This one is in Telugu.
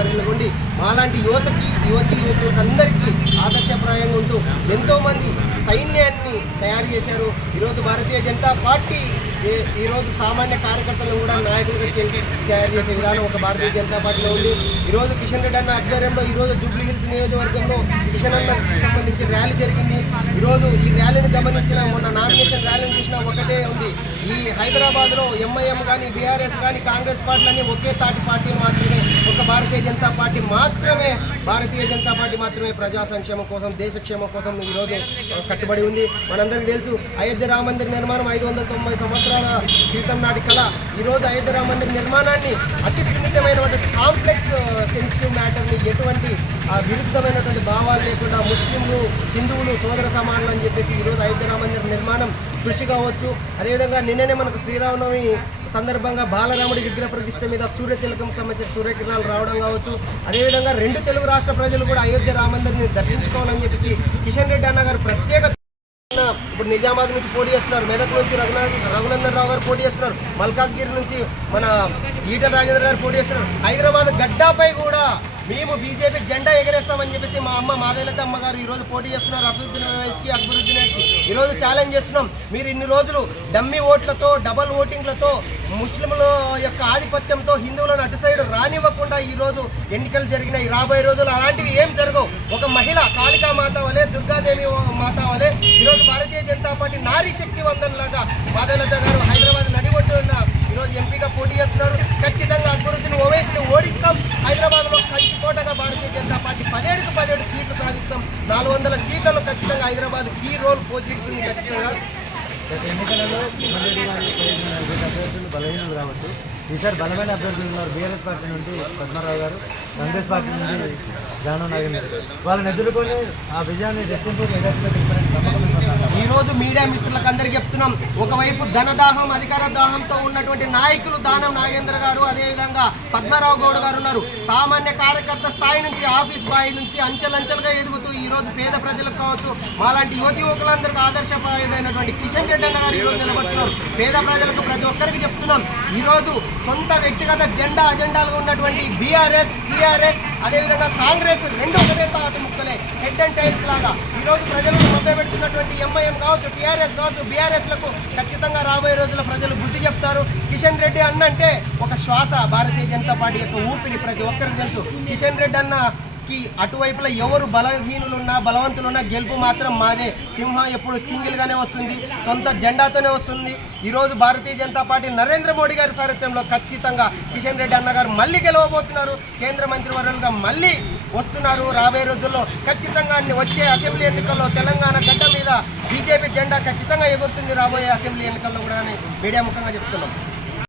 వర్యుల నుండి మాలాంటి యువకులకు అందరికీ ఆదర్శప్రాయంగా ఉంటూ ఎంతోమంది సైన్యాన్ని తయారు చేశారు. ఈరోజు భారతీయ జనతా పార్టీ ఈరోజు సామాన్య కార్యకర్తలను కూడా నాయకులుగా తయారు చేసే విధానం ఒక భారతీయ జనతా పార్టీలో ఉంది. ఈరోజు కిషన్ రెడ్డి అన్న ఆధ్వర్యంలో ఈరోజు జూబ్లీ హిల్స్ నియోజకవర్గంలో కిషన్ అన్నకు సంబంధించి ర్యాలీ జరిగింది. ఈరోజు ఈ ర్యాలీని గమనించిన మొన్న నామినేషన్ ర్యాలీని చూసినా ఒకటే ఉంది, ఈ హైదరాబాద్లో ఎంఐఎం కానీ బీఆర్ఎస్ కానీ కాంగ్రెస్ పార్టీలన్నీ ఒకే తాటి పార్టీ మాత్రమే, ఒక భారతీయ జనతా పార్టీ మాత్రమే ప్రజా సంక్షేమం కోసం దేశక్షేమం కోసం ఈరోజు కట్టుబడి ఉంది. మనందరికీ తెలుసు అయోధ్య రామ మందిర నిర్మాణం 590 సంవత్సరాల క్రితం నాటి కళ. ఈరోజు అయోధ్య రామ మందిర నిర్మాణాన్ని అతి సున్నితమైనటువంటి కాంప్లెక్స్ సెన్సిటివ్ మ్యాటర్ని ఎటువంటి విరుద్ధమైనటువంటి భావాలు లేకుండా ముస్లింలు హిందువులు సోదర సమానులు అని చెప్పేసి ఈరోజు అయోధ్య రామ మందిర నిర్మాణం కృషి కావచ్చు. అదేవిధంగా నిన్ననే మనకు శ్రీరామనవమి సందర్భంగా బాలరాముడి విగ్రహ ప్రతిష్ఠ మీద సూర్యతిలకం సంబంధించిన సూర్యకిరణాలు రావడం కావచ్చు. అదేవిధంగా 2 తెలుగు రాష్ట్ర ప్రజలు కూడా అయోధ్య రామ మందిర్ని దర్శించుకోవాలని చెప్పేసి కిషన్ రెడ్డి అన్న గారు ప్రత్యేక ఇప్పుడు నిజామాబాద్ నుంచి పోటీ చేస్తున్నారు, మెదక్ నుంచి రఘునందన్ రావు గారు పోటీ చేస్తున్నారు, మల్కాజ్గిరి నుంచి మన ఈటల రాజేంద్ర గారు పోటీ చేస్తున్నారు. హైదరాబాద్ గడ్డాపై కూడా మేము బీజేపీ జెండా ఎగరేస్తామని చెప్పేసి మా అమ్మ మాధవలత అమ్మ గారు ఈరోజు పోటీ చేస్తున్నారు. అసదుద్దీన్ ఓవైసీకి అక్బరుద్దీన్ ఓవైసీకి ఈరోజు ఛాలెంజ్ చేస్తున్నాం. మీరు ఇన్ని రోజులు డమ్మీ ఓట్లతో డబల్ ఓటింగ్లతో ముస్లింల యొక్క ఆధిపత్యంతో హిందువులను అటు సైడ్ రానివ్వకుండా ఈరోజు ఎన్నికలు జరిగినాయి. రాబోయే రోజులు అలాంటివి ఏం జరగవు. ఒక మహిళ కాళికా మాత వలె దుర్గాదేవి మాత వలె ఈరోజు భారతీయ జనతా పార్టీ నారీ శక్తి వందనలాగా మాధవలత గారు హైదరాబాద్ నడిబొట్టున ఈరోజు ఎంపీగా పోటీ చేస్తున్నారు. ఖచ్చితంగా అక్బరుద్దీన్ ఓవైసీని ఓడిస్తాం. హైదరాబాద్లో కంచుకోటగా భారతీయ జనతా పార్టీ 17కు 17 సీట్లు సాధిస్తాం. 400 సీట్లలో ఖచ్చితంగా హైదరాబాద్ కీ రోల్ పోషిస్తుంది. ఖచ్చితంగా గత ఎన్నికలలో అభ్యర్థులు బలహీనలు రావచ్చు. ఈసారి బలమైన అభ్యర్థులు ఉన్నారు. బీఆర్ఎస్ పార్టీ నుండి పద్మారావు గారు, కాంగ్రెస్ పార్టీ నుండి జానో నాగేందర్ గారు. వాళ్ళని ఎదుర్కొని ఆ విజయాన్ని ఈరోజు మీడియా మిత్రులకు అందరికీ చెప్తున్నాం, ఒకవైపు ధనదాహం అధికార దాహంతో ఉన్నటువంటి నాయకులు దానం నాగేంద్ర గారు, అదేవిధంగా పద్మారావు గౌడ్ గారు ఉన్నారు. సామాన్య కార్యకర్త స్థాయి నుంచి ఆఫీస్ బాయ్ నుంచి అంచెలంచెలుగా ఎదుగుతూ ఈరోజు పేద ప్రజలకు కావచ్చు మాలాంటి యువకులందరికీ ఆదర్శప్రాయుడైనటువంటి కిషన్ రెడ్డి అన్న గారు ఈరోజు నిలబడుతున్నారు. పేద ప్రజలకు ప్రతి ఒక్కరికి చెప్తున్నాం, ఈరోజు సొంత వ్యక్తిగత అజెండాలు ఉన్నటువంటి బీఆర్ఎస్ టీఆర్ఎస్ అదేవిధంగా కాంగ్రెస్ 2 ఒకటే తాటి ముక్కలే, హెడ్ అండ్ టైల్స్ లాగా ఈరోజు ప్రజలను మభ్యపెడుతున్నటువంటి ఎంఐఎం కావచ్చు టీఆర్ఎస్ కావచ్చు బీఆర్ఎస్లకు ఖచ్చితంగా రాబోయే రోజుల్లో ప్రజలు బుద్ధి చెప్తారు. కిషన్ రెడ్డి అన్న అంటే ఒక శ్వాస, భారతీయ జనతా పార్టీ యొక్క ఊపిరి ప్రతి ఒక్కరికి తెలుసు. కిషన్ రెడ్డి అన్నకి అటువైపులో ఎవరు బలహీనులున్నా బలవంతులున్నా గెలుపు మాత్రం మాదే. సింహం ఎప్పుడు సింగిల్గానే వస్తుంది, సొంత జెండాతోనే వస్తుంది. ఈరోజు భారతీయ జనతా పార్టీ నరేంద్ర మోడీ గారి సారథ్యంలో ఖచ్చితంగా కిషన్ రెడ్డి అన్న గారు మళ్ళీ గెలవబోతున్నారు. కేంద్ర మంత్రివర్యులుగా మళ్ళీ వస్తున్నారు. రాబోయే రోజుల్లో ఖచ్చితంగా వచ్చే అసెంబ్లీ ఎన్నికల్లో తెలంగాణ గడ్డ మీద బీజేపీ జెండా ఖచ్చితంగా ఎగురుతుంది. రాబోయే అసెంబ్లీ ఎన్నికల్లో కూడా మీడియా ముఖంగా చెప్తున్నాం.